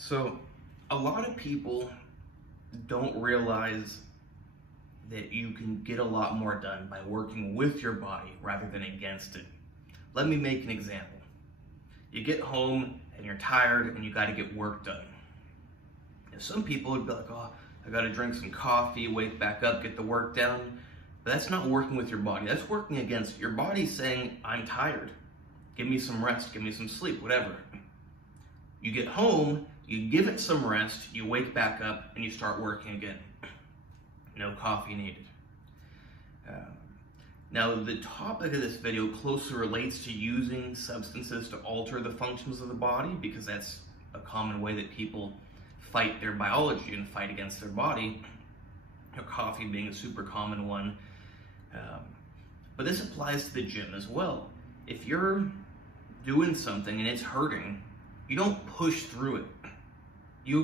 So a lot of people don't realize that you can get a lot more done by working with your body rather than against it. Let me make an example. You get home and you're tired and you got to get work done. And some people would be like, oh, I got to drink some coffee, wake back up, get the work done. But that's not working with your body. That's working against it. Your body's saying, I'm tired. Give me some rest, give me some sleep, whatever. You get home, you give it some rest, you wake back up, and you start working again. No coffee needed. Now, the topic of this video closely relates to using substances to alter the functions of the body, because that's a common way that people fight their biology and fight against their body. Coffee being a super common one. But this applies to the gym as well. If you're doing something and it's hurting, you don't push through it. You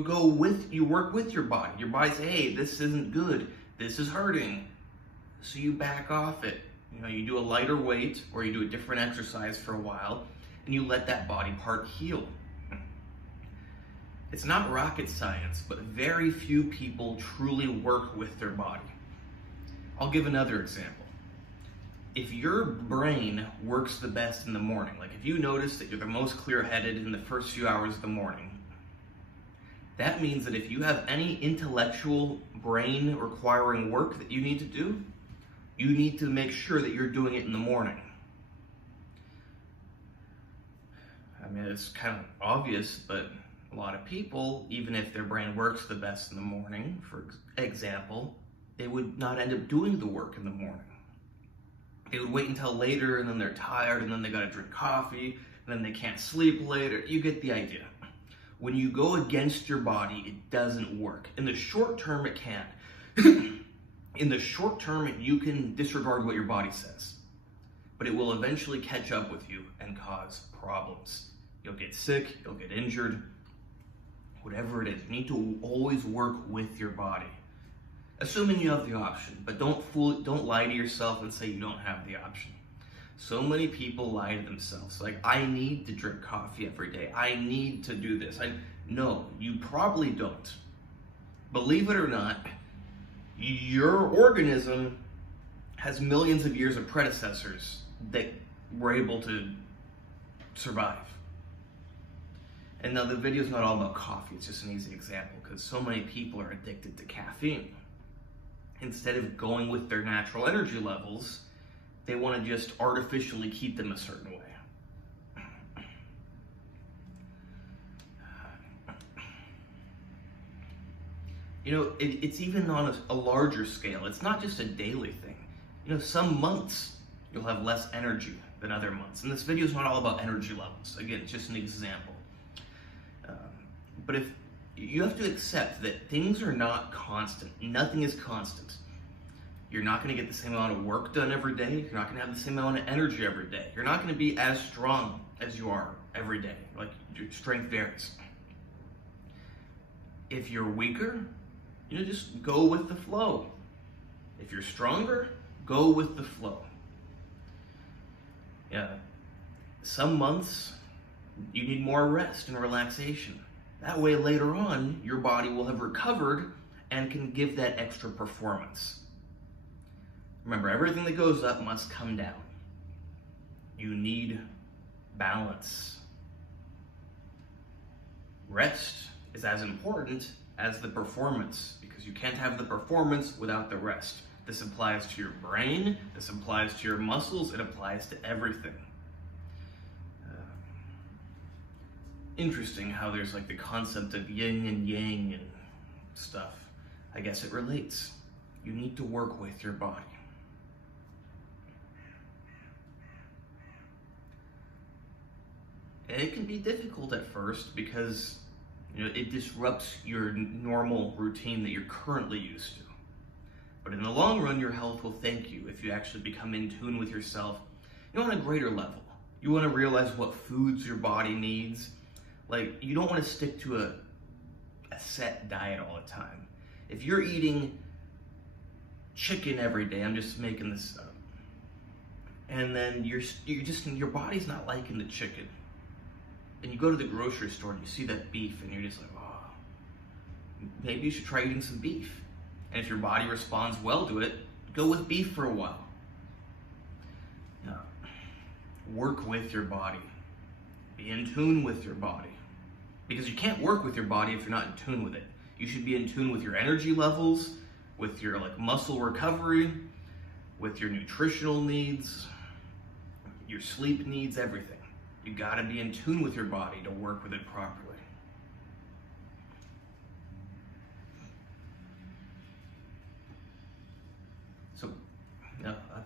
work with your body. Your body says, hey, this isn't good. This is hurting. So you back off it. You do a lighter weight or you do a different exercise for a while and you let that body part heal. It's not rocket science, but very few people truly work with their body. I'll give another example. If your brain works the best in the morning, like if you notice that you're the most clear-headed in the first few hours of the morning, that means that if you have any intellectual brain requiring work that you need to do, you need to make sure that you're doing it in the morning. I mean, it's kind of obvious, but a lot of people, even if their brain works the best in the morning, for example, they would not end up doing the work in the morning. They would wait until later, and then they're tired, and then they gotta drink coffee, and then they can't sleep later. You get the idea. When you go against your body, it doesn't work. In the short term, it can. In the short term, you can disregard what your body says, but it will eventually catch up with you and cause problems. You'll get sick, you'll get injured, whatever it is. You need to always work with your body, assuming you have the option, but don't lie to yourself and say you don't have the option. So many people lie to themselves, like, I need to drink coffee every day. I need to do this. No, you probably don't. Believe it or not, your organism has millions of years of predecessors that were able to survive. And now the video is not all about coffee, it's just an easy example, because so many people are addicted to caffeine. Instead of going with their natural energy levels, they want to just artificially keep them a certain way. It's even on a larger scale. It's not just a daily thing. Some months you'll have less energy than other months. And this video is not all about energy levels. Again, it's just an example. But if you have to accept that things are not constant. Nothing is constant. You're not going to get the same amount of work done every day. You're not going to have the same amount of energy every day. You're not going to be as strong as you are every day. Like, your strength varies. If you're weaker, just go with the flow. If you're stronger, go with the flow. Yeah. Some months, you need more rest and relaxation. That way, later on, your body will have recovered and can give that extra performance. Remember, everything that goes up must come down. You need balance. Rest is as important as the performance, because you can't have the performance without the rest. This applies to your brain, this applies to your muscles, it applies to everything. Interesting how there's like the concept of yin and yang and stuff. I guess it relates. You need to work with your body. And it can be difficult at first because it disrupts your normal routine that you're currently used to. But in the long run, your health will thank you if you actually become in tune with yourself, on a greater level. You want to realize what foods your body needs. Like, you don't want to stick to a set diet all the time. If you're eating chicken every day, I'm just making this up, and then your body's not liking the chicken, and you go to the grocery store and you see that beef and you're just like, oh, maybe you should try eating some beef. And if your body responds well to it, go with beef for a while. Now, work with your body. Be in tune with your body. Because you can't work with your body if you're not in tune with it. You should be in tune with your energy levels, with your muscle recovery, with your nutritional needs, your sleep needs, everything. You gotta be in tune with your body to work with it properly. So,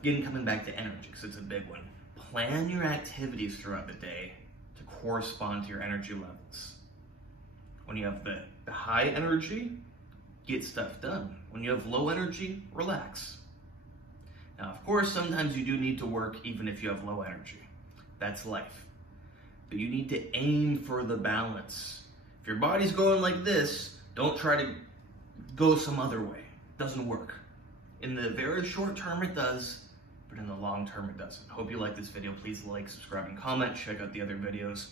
again, coming back to energy, because it's a big one. Plan your activities throughout the day to correspond to your energy levels. When you have the high energy, get stuff done. When you have low energy, relax. Now, of course, sometimes you do need to work even if you have low energy. That's life. But you need to aim for the balance. If your body's going like this, don't try to go some other way. It doesn't work. In the very short term, it does, but in the long term, it doesn't. Hope you like this video. Please like, subscribe, and comment. Check out the other videos.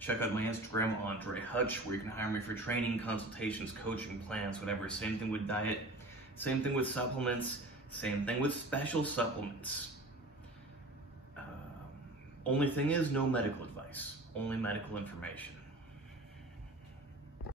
Check out my Instagram, Andre Hutch, where you can hire me for training, consultations, coaching, plans, whatever. Same thing with diet, same thing with supplements, same thing with special supplements. Only thing is, no medical advice, only medical information.